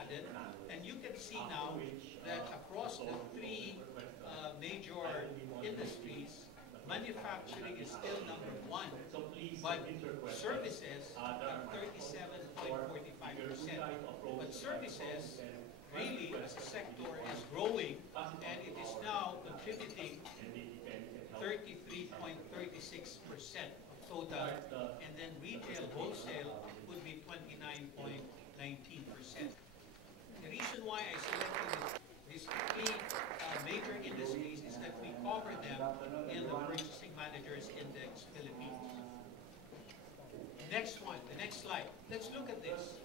added, and you can see now that across the three major industries, manufacturing is still number one, but services at 37.45%. But services really as a sector is growing, and it is now contributing 33.36% of total, and then retail wholesale would be 29.19%. The reason why I selected these three major industries is that we cover them in the Purchasing Managers Index Philippines. Next one, the next slide. Let's look at this.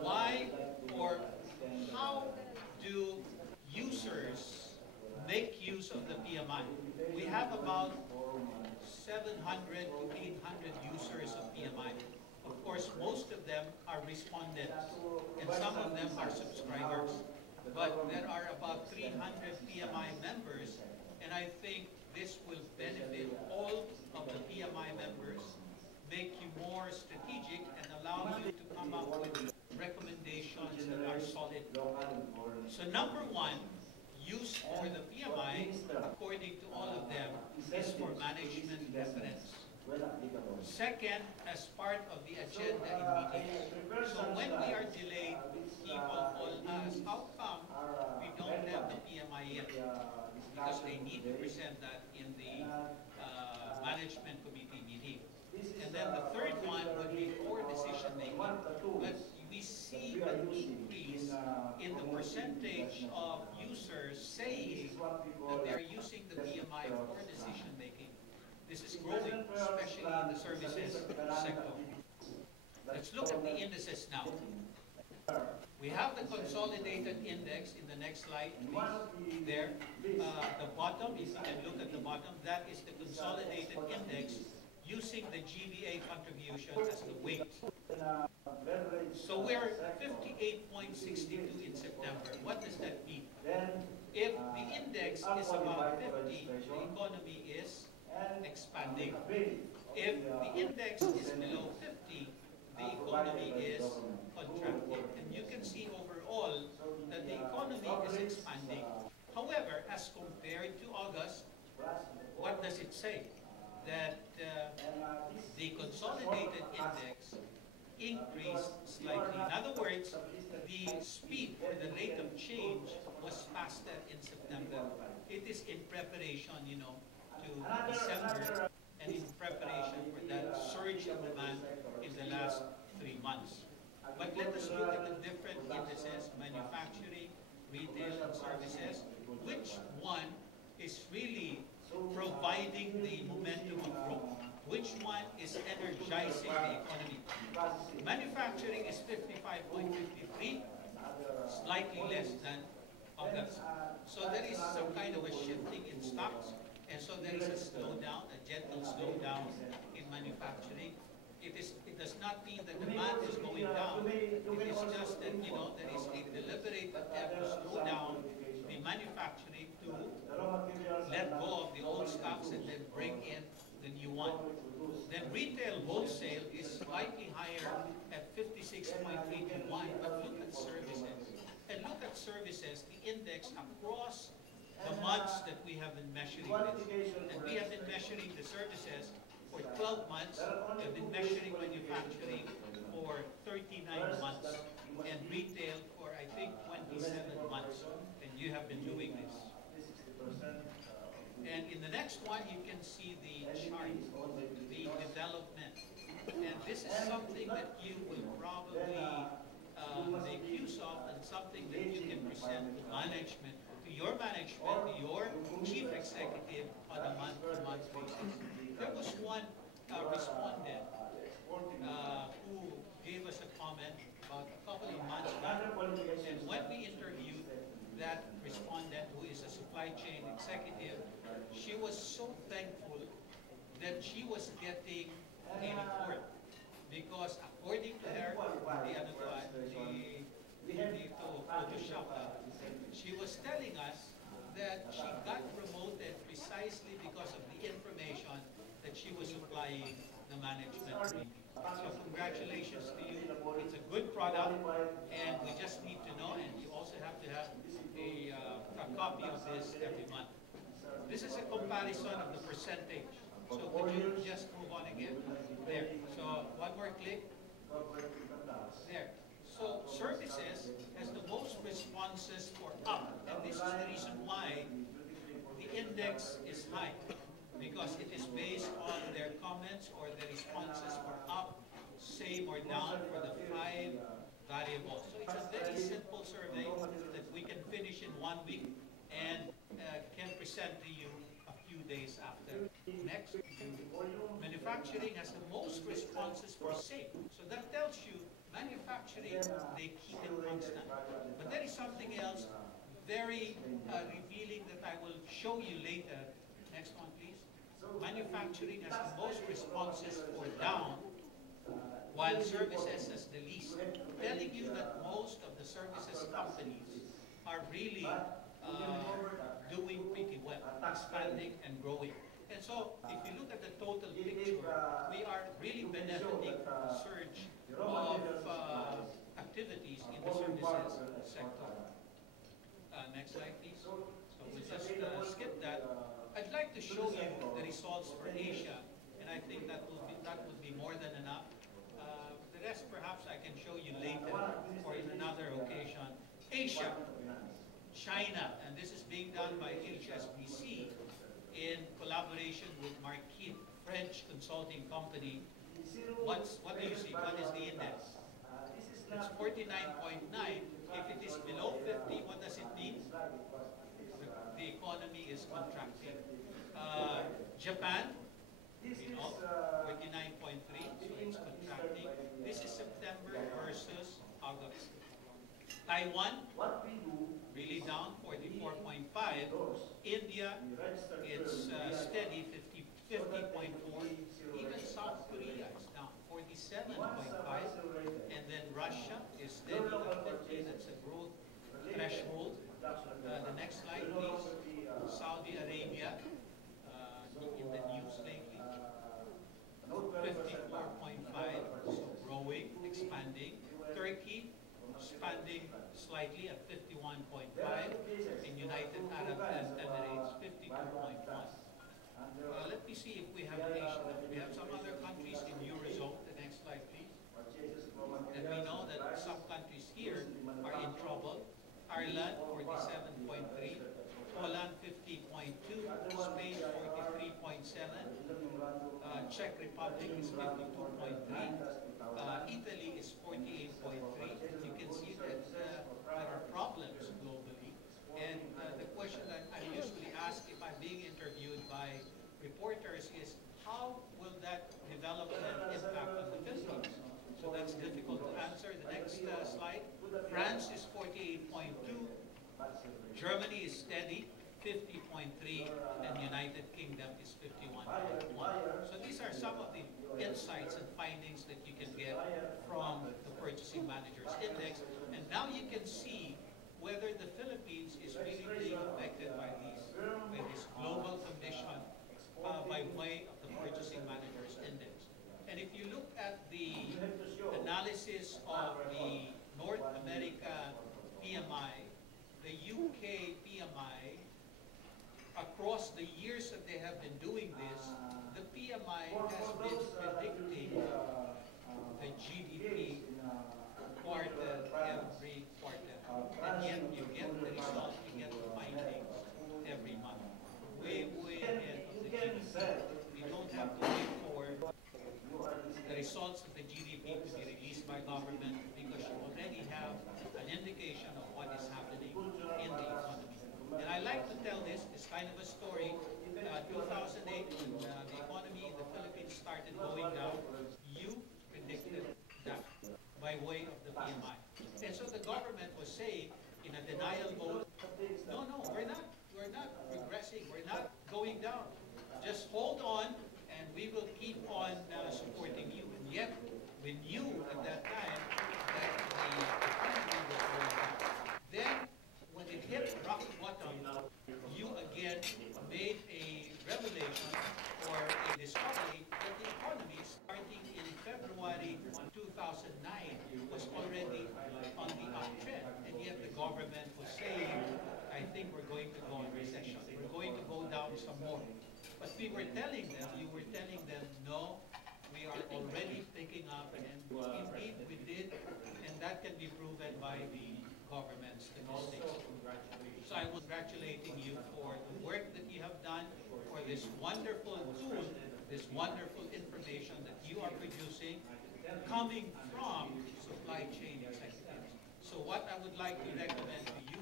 Why or how do users make use of the PMI? We have about 700 to 800 users of PMI. Of course, most of them are respondents, and some of them are subscribers. But there are about 300 PMI members, and I think this will benefit all of the PMI members, make you more strategic, and allow you to come up with recommendations that are solid. So number one, use for the PMI, according to all of them, is for management reference. Second, as part of the agenda in meetings. So when we are delayed, people call us, how come we don't have the PMI yet? Because they need to present that in the management committee meeting. And then the third one would be for decision making. But we see an increase in the percentage of users saying that they're using the PMI for decision making. This is growing, especially in the services sector. Let's look at the indices now. We have the consolidated index in the next slide, please. There, the bottom, if you can look at the bottom, that is the consolidated index using the GVA contribution as the weight. So we're 58.62 in September. What does that mean? If the index is about 50, the economy is expanding. If the index is below 50, the economy is contracting. And you can see overall that the economy is expanding. However, as compared to August, what does it say? That the consolidated index increased slightly. In other words, the speed or the rate of change was faster in September. It is in preparation, to December, and in preparation for that surge of demand in the last 3 months. But let us look at the different indices, manufacturing, retail, and services. Which one is really providing the momentum of growth? Which one is energizing the economy? Manufacturing is 55.53, slightly less than August. So there is some kind of a shifting in stocks, and so there is a slowdown, a gentle slowdown in manufacturing. It does not mean that demand is going down. It is just that, there is a deliberate attempt to slow down the manufacturing to let go of the old stocks and then bring in the new one. Then retail wholesale is slightly higher at 56.81, but look at services. And look at services, the index across the months that we have been measuring this. And we have been measuring the services for 12 months, we have been measuring manufacturing for 39 months, and retail for, I think, 27 months. And you have been doing this. And in the next one, you can see the chart, the development. And this is something that you will probably make use of, and something that you can present to management, to your chief executive on a month-to-month basis. There was one respondent who gave us a comment about a couple of months back, and when we interviewed that respondent, who is a supply chain executive, she was so thankful that she was getting a report, because according to her, she was telling us that she got promoted precisely because of the information that she was supplying the management. So congratulations to you. It's a good product, and we just need to know, and you also have to have a copy of this every month. This is a comparison of the percentage. So could you just move on again? There. So one more click. There. So services has the most responses for up, and this is the reason why the index is high, because it is based on their comments or the responses for up, same or down for the 5 variables. So it's a very simple survey that we can finish in 1 week and can present to you a few days after. Next, manufacturing has the most responses for same. So that tells you manufacturing, they keep it constant. But there is something else very revealing that I will show you later. Next one, please. Manufacturing has the most responses for down, while services has the least, telling you that most of the services companies are really doing pretty well, expanding and growing. And so, if you look at the total picture, we are really benefiting from the surge of activities in the services sector. Next slide, please. So we'll just skip that. I'd like to show you the results for Asia, and I think that would be more than enough. The rest, perhaps, I can show you later or in another occasion. Asia, China, and this is being done by HSBC in collaboration with Marquis, French consulting company. What do you see? What is the index? It's 49.9. If it is below 50, what does it mean? The economy is contracting. Japan, you know, 49.3, so it's contracting. This is September versus August. Taiwan, really down, 44.5. India, it's steady, 50.4. Even South Korea is down, 47.5. And then Russia is steady at 50. That's a growth threshold. The next slide, please. Saudi Arabia, in the news lately, 54.5, so growing, expanding. Turkey, expanding slightly at 51.5. In United Arab Emirates, 52.1. Let me see if we have Asia. We have some other countries in Eurozone. The next slide, please. And we know that some countries here are in trouble. Ireland, 47.3. Poland, 50.2. Spain, 43.7. Czech Republic is 52.3. Italy is 48.3. You can see that there are problems globally. And the question that I usually ask if I'm being interviewed by reporters is, how will that development impact on the Philippines? So that's difficult to answer. The next slide. France is 48.2. Germany is steady, 50.3, and United Kingdom is 51.1. So these are some of the insights and findings that you can get from the Purchasing Managers Index. And now you can see whether the Philippines is really being affected by this global condition by way of the Purchasing Managers Index. And if you look at the analysis of the North America PMI, the UK PMI, across the years that they have been doing this, the PMI has been predicting the GDP quarter every quarter. And yet you get the results, you get the findings every month. Way ahead of the GDP. We don't have to wait for the results of the GDP to be released by government, because you already have an indication of what is happening in the economy. And I like to tell this kind of a story. 2008, when the economy in the Philippines started going down, you predicted that by way of the PMI. And so the government was saying, in a denial mode, no, we're not regressing, we're not going down. Just hold on, and we will keep on supporting you. And yet, we knew at that time that the economy was going down. Then, when it hit rock bottom, you again made a revelation or a discovery that the economy started some more. But we were telling them, you were telling them, no, we are already picking up, and indeed we did, and that can be proven by the government statistics. So I was congratulating you for the work that you have done, for this wonderful tool, this wonderful information that you are producing, coming from supply chain executives. So what I would like to recommend to you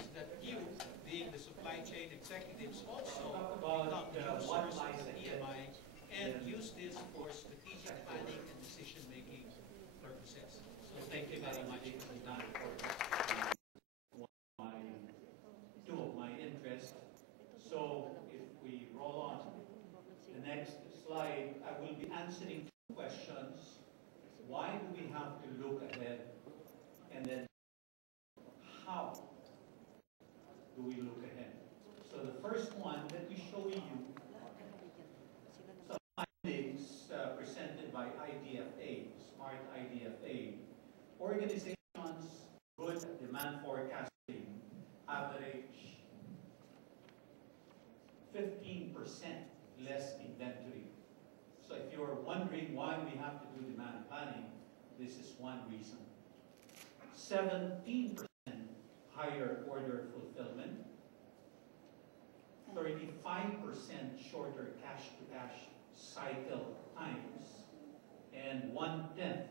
is that you, being the supply chain executives, also become users of the PMI and use this for strategic planning and decision-making purposes. So thank you very much. Two of my interests. So if we roll on the next slide, I will be answering two questions. Why do we have to look ahead? And then how do we look ahead? So the first one, let me show you some findings presented by IDFA, Smart IDFA. Organizations good demand forecasting average 15% less inventory. So if you're wondering why we have to do demand planning, this is one reason. 17% higher order fulfillment, 35% shorter cash-to-cash cycle times, and 1/10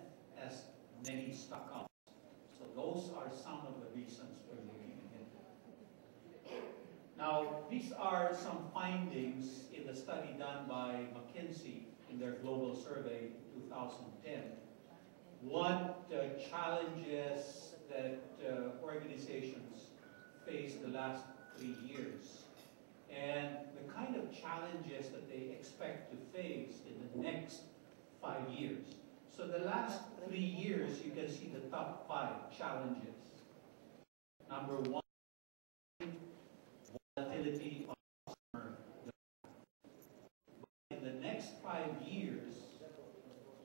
as many stockouts. So those are some of the reasons we're looking ahead. Now, these are some findings in the study done by McKinsey in their global survey in 2010. What challenges that organizations face the last 3 years, and the kind of challenges that they expect to face in the next 5 years. So the last 3 years, you can see the top 5 challenges. Number 1, volatility of customer demand. In the next 5 years,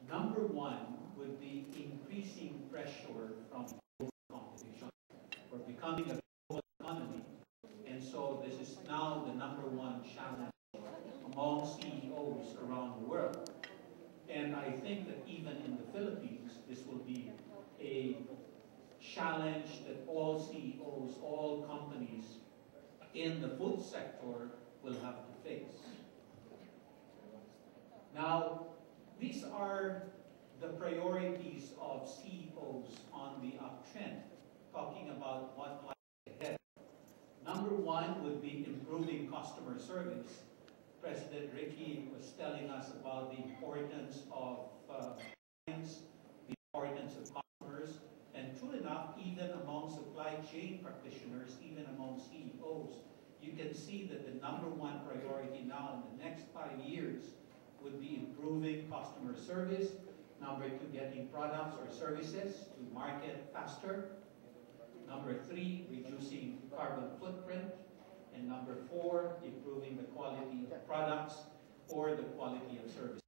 number 1 would be increasing pressure from global competition. We're becoming a global economy, and so this is now the number 1 challenge among CEOs around the world. And I think that even in the Philippines, this will be a challenge that all CEOs, all companies in the food sector will have to face. Now, these are the priorities of CEOs on the uptrend, talking about what lies ahead. Number 1 would be improving customer service. President Ricky was telling us about the importance of clients, the importance of customers, and true enough, even among supply chain practitioners, even among CEOs, you can see that the number 1 priority now in the next 5 years would be improving customer service. Number 2, getting products or services to market faster. Number 3, reducing carbon footprint. And number 4, improving the quality of products or the quality of service.